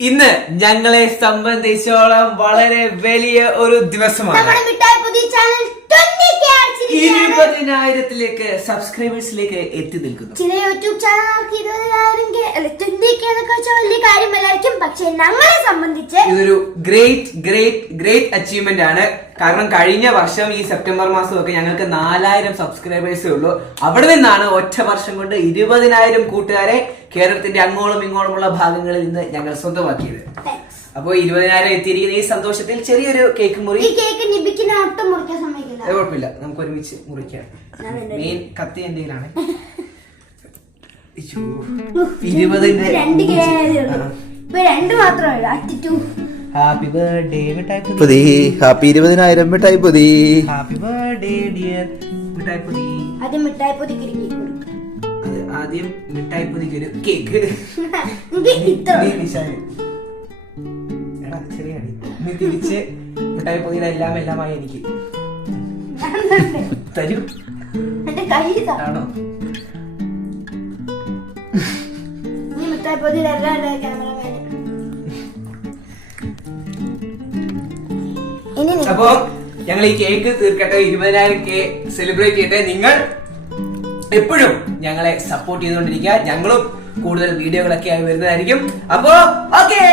ഇന്ന് ഞങ്ങളെ സംബന്ധിച്ചോളം വളരെ വലിയ ഒരു ദിവസമാണ്. ഇരുപതിനായിരത്തിലേക്ക് സബ്സ്ക്രൈബേഴ്സിലേക്ക് എത്തി നിൽക്കുന്നു. ചില യൂട്യൂബ് ചാനലുകൾക്ക് ഇരുപതിനായിരം അല്ല ട്വന്റി കെ എന്നൊക്കെ വെച്ചാൽ വലിയ കാര്യമല്ലായിരിക്കും പക്ഷെ ഞങ്ങളെ സംബന്ധിച്ച് ഇതൊരു ഗ്രേറ്റ് ഗ്രേറ്റ് ഗ്രേറ്റ് അച്ചീവ്മെന്റ് ആണ്. കാരണം കഴിഞ്ഞ വർഷം ഈ സെപ്റ്റംബർ മാസമൊക്കെ ഞങ്ങൾക്ക് നാലായിരം സബ്സ്ക്രൈബേഴ്സേ ഉള്ളൂ. അവിടെ നിന്നാണ് ഒറ്റ വർഷം കൊണ്ട് ഇരുപതിനായിരം കൂട്ടുകാരെ കേരളത്തിന്റെ അങ്ങോളം ഇങ്ങോളമുള്ള ഭാഗങ്ങളിൽ നിന്ന് ഞങ്ങൾ സ്വന്തമാക്കിയത്. അപ്പോ അപ്പോൾ ഇരുപതിനായിരം എത്തിയിരിക്കുന്ന ഈ സന്തോഷത്തിൽ ചെറിയൊരു കേക്ക് മുറി. ഈ കേക്ക് നിബിക്കിനെ ഒട്ടും മുറിക്കാൻ സമ്മതിക്കില്ല. അത് കുഴപ്പമില്ല. നമുക്ക് ഒരുമിച്ച് മുറിക്കാം. മെയിൻ കത്തി എന്റെ കയ്യിലാണ് ഇരുപതിന്റെ ഹാപ്പി ബർത്ത്ഡേ മിഠായി പുതി. ഹാപ്പി ഇരുപതിനായിരം മിഠായി പുതി. ഹാപ്പി ബർത്ത്ഡേ ഡിയർ മിഠായി പൊതി. ആദ്യം മിഠായി അത് ആദ്യം മിഠായി പൊതിക്ക് ഒരു കേക്ക്. എടാ ചെറിയ അടി. നീ തിരിച്ച് മിഠായി പൊതിയുടെ എല്ലാം എല്ലാമായി എനിക്ക്. തരൂ. എന്റെ കൈ ഇതാ. ആണോ? നീ മിഠായി പൊതിയിൽ എല്ലാം ഇനി നീ- അപ്പോ ഞങ്ങൾ ഈ കേക്ക് തീർക്കട്ടെ ഇരുപതിനായിരം കെ സെലിബ്രേറ്റ് ചെയ്യട്ടെ. നിങ്ങൾ എപ്പോഴും ഞങ്ങളെ സപ്പോർട്ട് ചെയ്തുകൊണ്ടിരിക്കുക. ഞങ്ങളും കൂടുതൽ വീഡിയോകളൊക്കെ ആയി വരുന്നതായിരിക്കും. അപ്പോ ഓക്കേ